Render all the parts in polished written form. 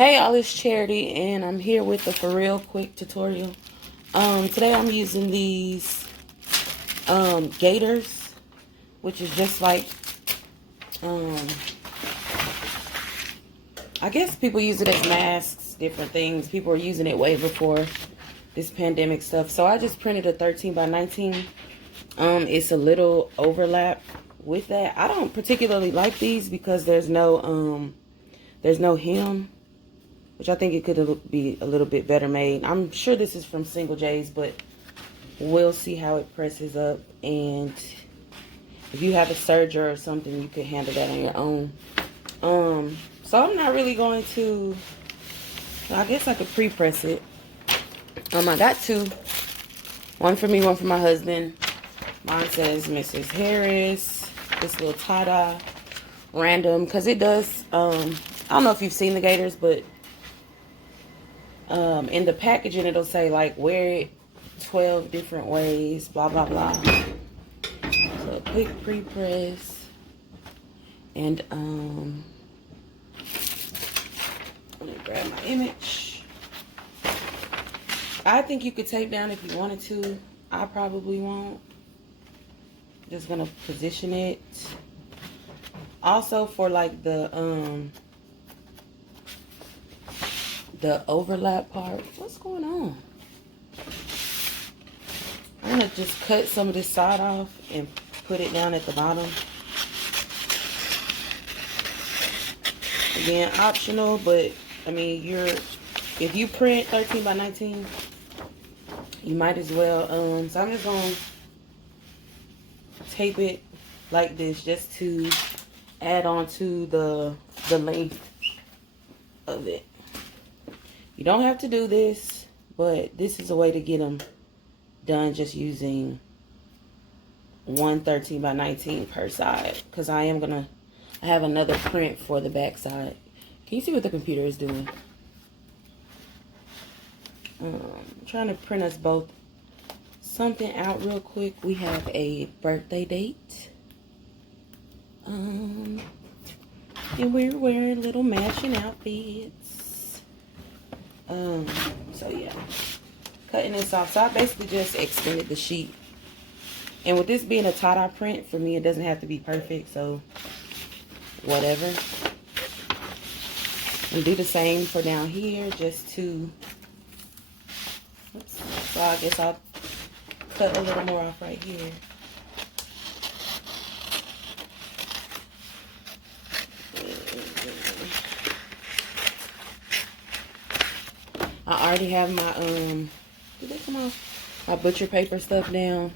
Hey, all, it's Charity, and I'm here with a for real quick tutorial. Today I'm using these gaiters, which is just like I guess people use it as masks, different things. People are using it way before this pandemic stuff. So I just printed a 13 by 19. It's a little overlap with that. I don't particularly like these because there's no hem, which I think it could be a little bit better made. I'm sure this is from Single J's, but we'll see how it presses up. And if you have a serger or something, you could handle that on your own. So I'm not really going to, I guess I could pre-press it. I got two. One for me, one for my husband. Mine says Mrs. Harris. This little tie-dye. Random, because it does, I don't know if you've seen the gaiters, but in the packaging it'll say like wear it 12 different ways, blah blah blah. So a quick pre-press, and let me grab my image. I think you could tape down if you wanted to. I probably won't. Just gonna position it. Also for like the overlap part. What's going on? I'm gonna just cut some of this side off and put it down at the bottom. Again, optional, but I mean, if you print 13 by 19, you might as well. So I'm just gonna tape it like this just to add on to the length of it. You don't have to do this, but this is a way to get them done just using one 13 by 19 per side, because I have another print for the back side. Can you see what the computer is doing? I'm trying to print us both something out real quick. We have a birthday date. And we're wearing little matching outfits. So yeah, cutting this off. So I basically just extended the sheet. And with this being a tie-dye print, for me, it doesn't have to be perfect, so whatever. And do the same for down here, just to, oops. So I guess I'll cut a little more off right here. I already have my, did they come off? My butcher paper stuff down.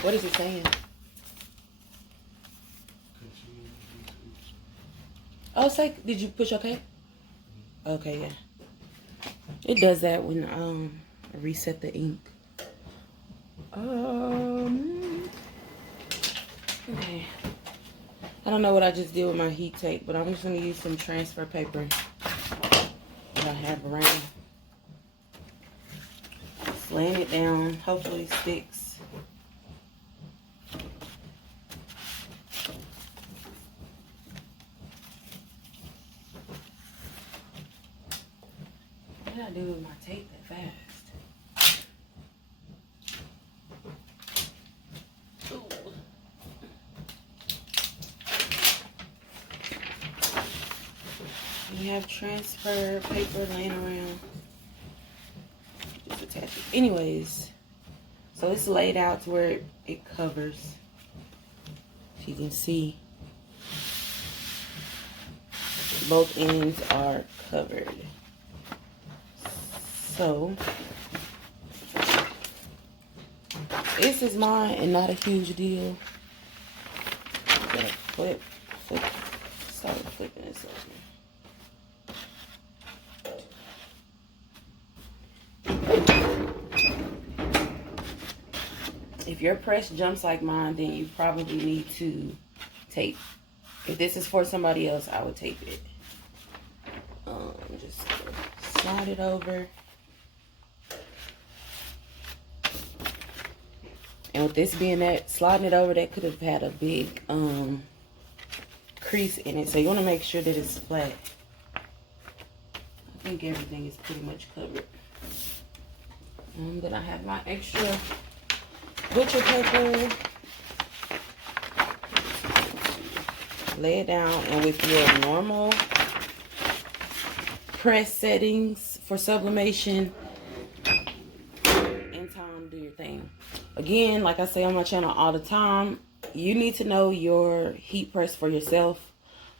What is it saying? Oh, it's like, did you push okay? Okay, yeah. It does that when I reset the ink. Okay. I don't know what I just did with my heat tape, but I'm just gonna use some transfer paper that I have around. Just laying it down. Hopefully it sticks. What did I do with my tape that fast? Ooh. We have transfer paper laying around. Just attach it. Anyways, so it's laid out to where it covers. If you can see, both ends are covered. So this is mine and not a huge deal. I'm gonna start flipping this over. If your press jumps like mine, then you probably need to tape. If this is for somebody else, I would tape it. Just slide it over. And with this being that, sliding it over, that could have had a big crease in it. So you want to make sure that it's flat. I think everything is pretty much covered. And then I have my extra butcher paper. Lay it down, and with your normal press settings for sublimation, in time, do your thing. Again, like I say on my channel all the time, you need to know your heat press for yourself.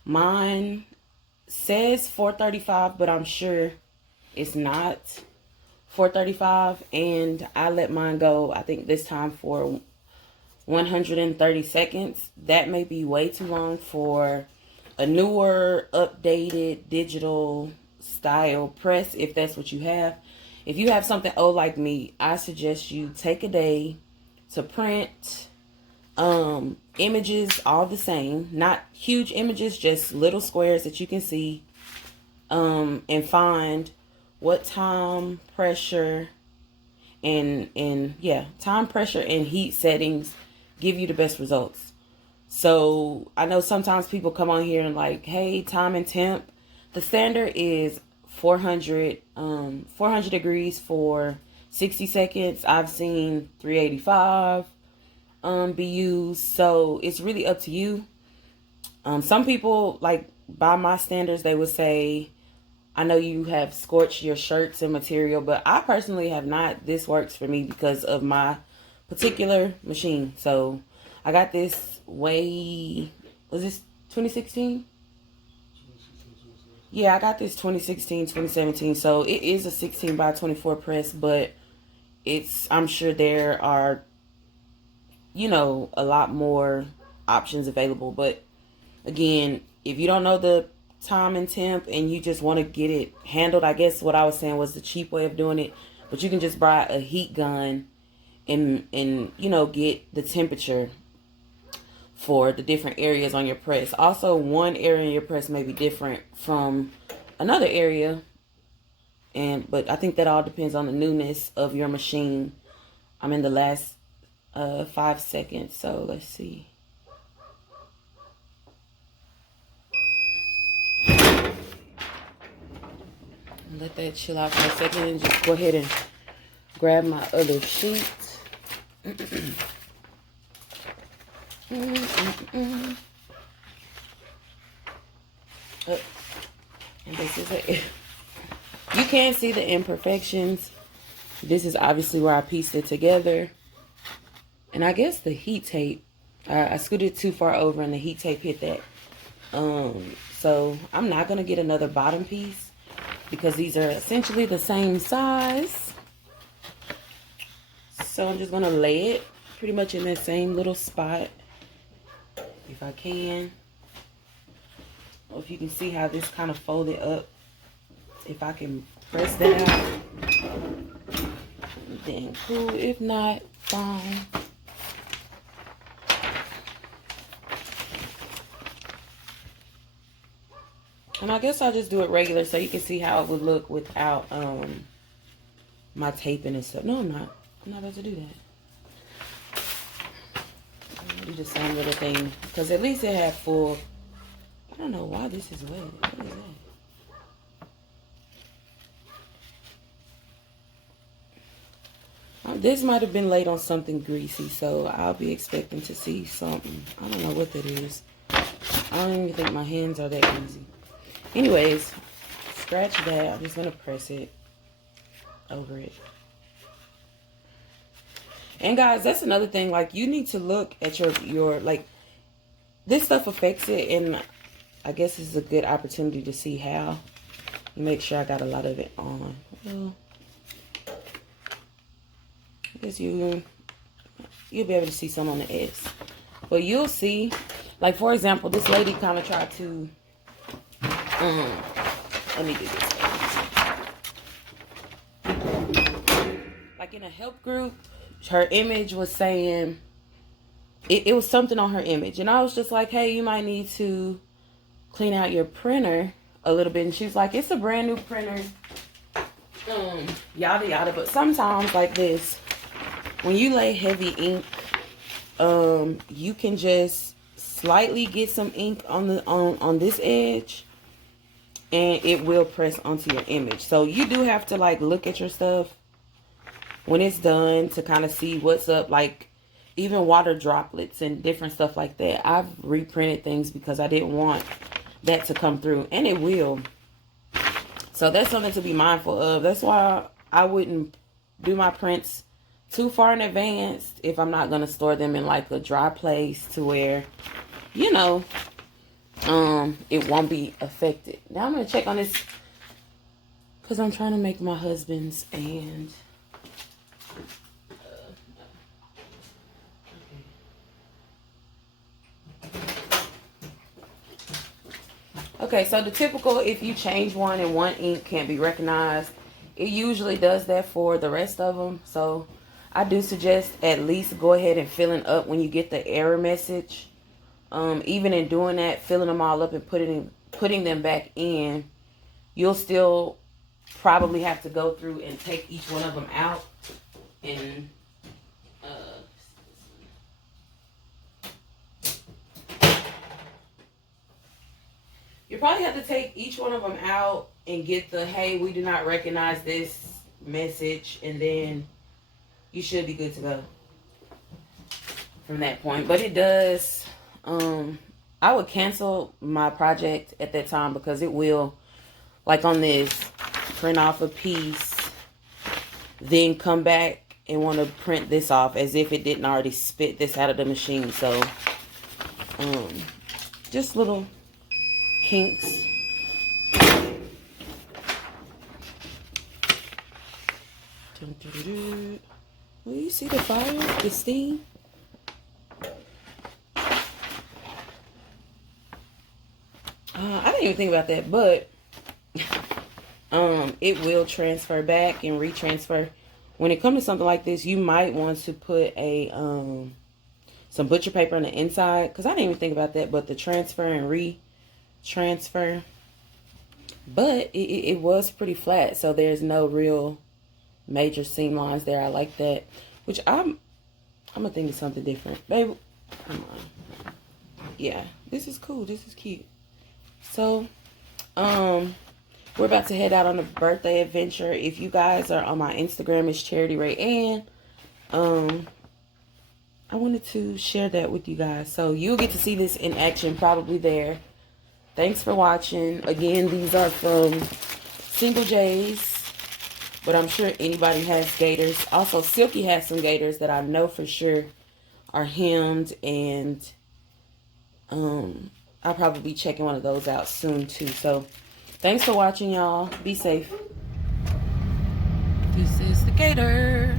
Mine says 435, but I'm sure it's not 435, and I let mine go, I think this time, for 130 seconds. That may be way too long for a newer, updated, digital style press, if that's what you have. If you have something old like me, I suggest you take a day to print images all the same. Not huge images, just little squares that you can see, and find what time, pressure, and yeah, time, pressure, and heat settings give you the best results. So I know sometimes people come on here and like, hey, time and temp. The standard is 400 degrees for 60 seconds. I've seen 385 be used. So it's really up to you. Some people, like by my standards, they would say, I know you have scorched your shirts and material, but I personally have not. This works for me because of my particular machine. So I got this way, was this 2016? Yeah, I got this 2016, 2017. So it is a 16 by 24 press, but I'm sure there are, you know, a lot more options available. But again, if you don't know the time and temp and you just want to get it handled, I guess what I was saying was the cheap way of doing it. But you can just buy a heat gun and you know, get the temperature for the different areas on your press. Also, one area in your press may be different from another area, but I think that all depends on the newness of your machine. I'm in the last 5 seconds, so let's see. Let that chill out for a second and just go ahead and grab my other sheet. And this is it. You can see the imperfections. This is obviously where I pieced it together. And I guess the heat tape, I scooted too far over and the heat tape hit that. So I'm not going to get another bottom piece because these are essentially the same size. So I'm just going to lay it pretty much in that same little spot, if I can. Or if you can see how this kind of folded up. If I can press that out, then cool. If not, fine. And I guess I'll just do it regular so you can see how it would look without my taping and stuff. No, I'm not. I'm not about to do that. I'm gonna do the same little thing because at least it had full. I don't know why this is wet. What is that? This might have been laid on something greasy, so I'll be expecting to see something. I don't know what that is. I don't even think my hands are that greasy. Anyways, scratch that. I'm just going to press it over it. And guys, that's another thing. Like, you need to look at your like, this stuff affects it. And I guess this is a good opportunity to see how. Make sure I got a lot of it on. Well, I guess you'll be able to see some on the edge. But you'll see, like, for example, this lady kind of tried to, let me do this. Like in a help group, her image was saying, it was something on her image. And I was just like, hey, you might need to clean out your printer a little bit. And she was like, it's a brand new printer. Yada yada. But sometimes like this, when you lay heavy ink, you can just slightly get some ink on the on this edge, and it will press onto your image. So you do have to like look at your stuff when it's done to kind of see what's up, like even water droplets and different stuff like that. I've reprinted things because I didn't want that to come through, and it will. So that's something to be mindful of. That's why I wouldn't do my prints too far in advance if I'm not going to store them in like a dry place to where, you know, it won't be affected. Now I'm going to check on this because I'm trying to make my husband's and okay, so the typical, if you change one and one ink can't be recognized, it usually does that for the rest of them. So I do suggest at least go ahead and filling up when you get the error message. Even in doing that, filling them all up and putting them back in, you'll still probably have to go through and take each one of them out and you probably have to take each one of them out and get the, hey, we do not recognize this message, and then you should be good to go from that point. But it does, I would cancel my project at that time because it will, like on this, print off a piece, then come back and want to print this off as if it didn't already spit this out of the machine. So, just little kinks. Will you see the fire? The steam? I didn't even think about that, but it will transfer back and retransfer. When it comes to something like this, you might want to put a some butcher paper on the inside, because I didn't even think about that, but the transfer and retransfer. But it was pretty flat, so there's no real major seam lines there. I like that, which I'm gonna think of something different, babe. Come on. Yeah, this is cool. This is cute. So we're about to head out on a birthday adventure. If you guys are on my Instagram, it's Charity Ray Ann. I wanted to share that with you guys, so you'll get to see this in action probably there. Thanks for watching. Again, these are from Single J's, but I'm sure anybody has gaiters. Also, Silky has some gaiters that I know for sure are hemmed, and I'll probably be checking one of those out soon too. So thanks for watching, y'all. Be safe. This is the gaiter.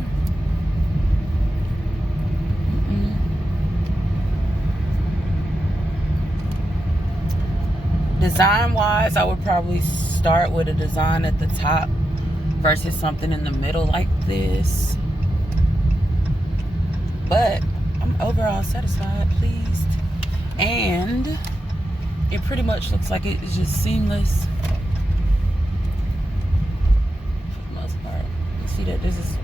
Design wise, I would probably start with a design at the top versus something in the middle like this. But I'm overall satisfied, pleased, and it pretty much looks like it is just seamless for the most part. You see that this is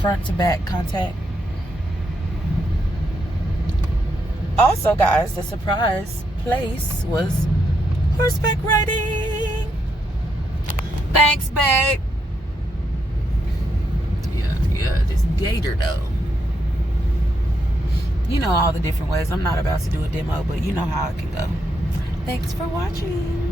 front to back contact. Also, guys, the surprise place was horseback riding. Thanks, babe. Yeah, this gaiter though. You know all the different ways. I'm not about to do a demo, but you know how it can go. Thanks for watching.